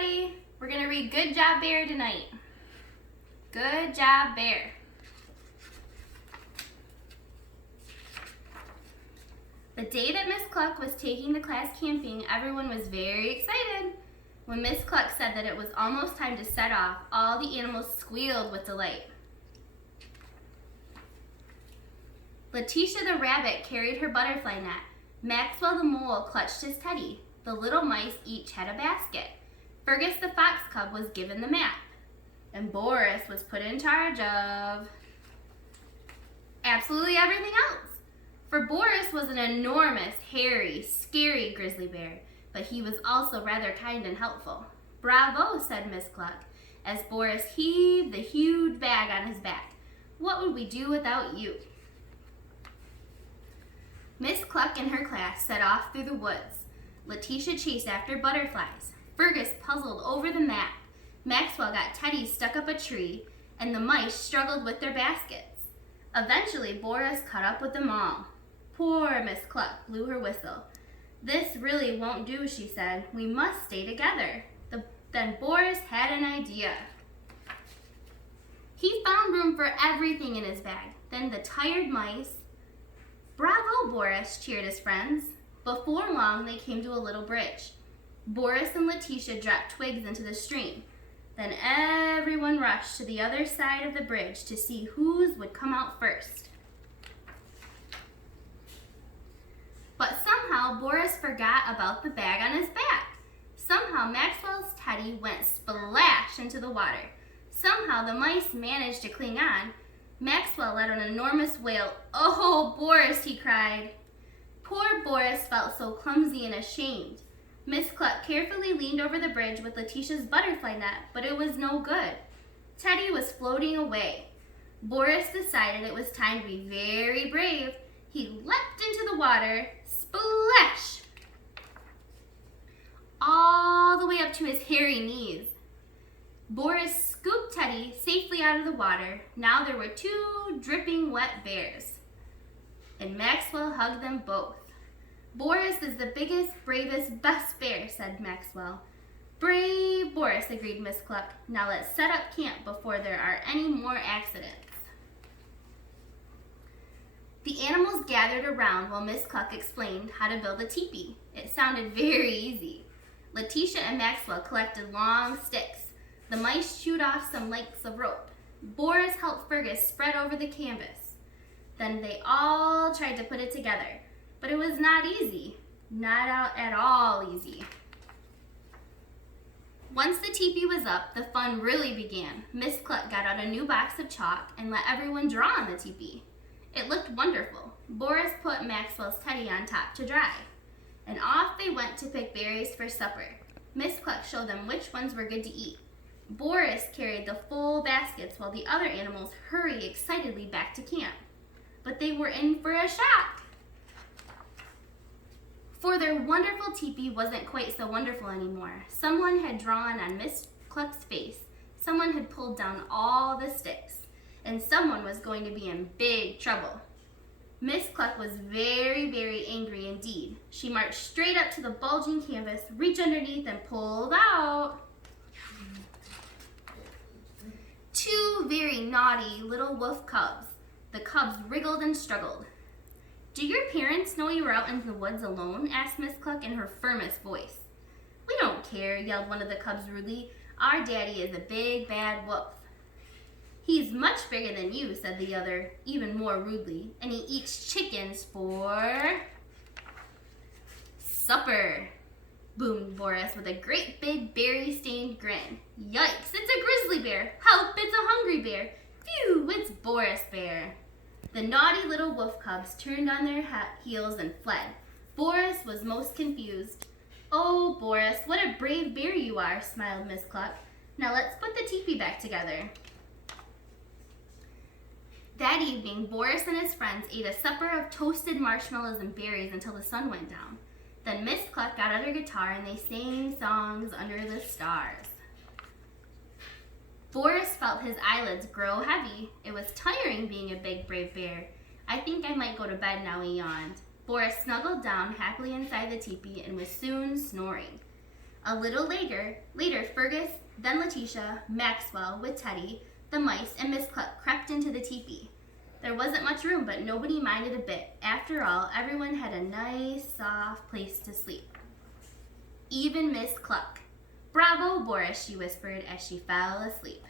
everybody. We're going to read Good Job Bear tonight. Good Job Bear. The day that Miss Cluck was taking the class camping, everyone was very excited. When Miss Cluck said that it was almost time to set off, all the animals squealed with delight. Letitia the rabbit carried her butterfly net. Maxwell the mole clutched his teddy. The little mice each had a basket. Fergus the fox cub was given the map. And Boris was put in charge of absolutely everything else. For Boris was an enormous, hairy, scary grizzly bear, but he was also rather kind and helpful. Bravo, said Miss Cluck, as Boris heaved the huge bag on his back. What would we do without you? Miss Cluck and her class set off through the woods. Letitia chased after butterflies. Fergus puzzled over the map. Maxwell got Teddy stuck up a tree, and the mice struggled with their baskets. Eventually, Boris caught up with them all. Poor Miss Cluck blew her whistle. This really won't do, she said. We must stay together. Then Boris had an idea. He found room for everything in his bag. Then the tired mice. Bravo, Boris, cheered his friends. Before long, they came to a little bridge. Boris and Letitia dropped twigs into the stream. Then everyone rushed to the other side of the bridge to see whose would come out first. But somehow Boris forgot about the bag on his back. Somehow Maxwell's teddy went splash into the water. Somehow the mice managed to cling on. Maxwell let an enormous wail. Oh, Boris, he cried. Poor Boris felt so clumsy and ashamed. Miss Cluck carefully leaned over the bridge with Letitia's butterfly net, but it was no good. Teddy was floating away. Boris decided it was time to be very brave. He leapt into the water, splash, all the way up to his hairy knees. Boris scooped Teddy safely out of the water. Now there were two dripping wet bears, and Maxwell hugged them both. Boris is the biggest, bravest, best bear, said Maxwell. Brave Boris, agreed Miss Cluck. Now let's set up camp before there are any more accidents. The animals gathered around while Miss Cluck explained how to build a teepee. It sounded very easy. Letitia and Maxwell collected long sticks. The mice chewed off some lengths of rope. Boris helped Fergus spread over the canvas. Then they all tried to put it together, but it was not easy. Not at all easy. Once the teepee was up, the fun really began. Miss Cluck got out a new box of chalk and let everyone draw on the teepee. It looked wonderful. Boris put Maxwell's teddy on top to dry, and off they went to pick berries for supper. Miss Cluck showed them which ones were good to eat. Boris carried the full baskets while the other animals hurried excitedly back to camp. But they were in for a shock. For their wonderful teepee wasn't quite so wonderful anymore. Someone had drawn on Miss Cluck's face. Someone had pulled down all the sticks. And someone was going to be in big trouble. Miss Cluck was very, very angry indeed. She marched straight up to the bulging canvas, reached underneath, and pulled out two very naughty little wolf cubs. The cubs wriggled and struggled. Do your parents know you were out in the woods alone? Asked Miss Cluck in her firmest voice. We don't care, yelled one of the cubs rudely. Our daddy is a big, bad wolf. He's much bigger than you, said the other, even more rudely, and he eats chickens for supper, boomed Boris with a great big berry-stained grin. Yikes, it's a grizzly bear. Help, it's a hungry bear. Phew, it's Boris Bear. The naughty little wolf cubs turned on their heels and fled. Boris was most confused. Oh, Boris, what a brave bear you are, smiled Miss Cluck. Now let's put the teepee back together. That evening, Boris and his friends ate a supper of toasted marshmallows and berries until the sun went down. Then Miss Cluck got out her guitar and they sang songs under the stars. Boris felt his eyelids grow heavy. It was tiring being a big, brave bear. I think I might go to bed now, he yawned. Boris snuggled down happily inside the teepee and was soon snoring. A little later, Fergus, then Letitia, Maxwell with Teddy, the mice, and Miss Cluck crept into the teepee. There wasn't much room, but nobody minded a bit. After all, everyone had a nice, soft place to sleep. Even Miss Cluck. "Bravo, Boris," she whispered as she fell asleep.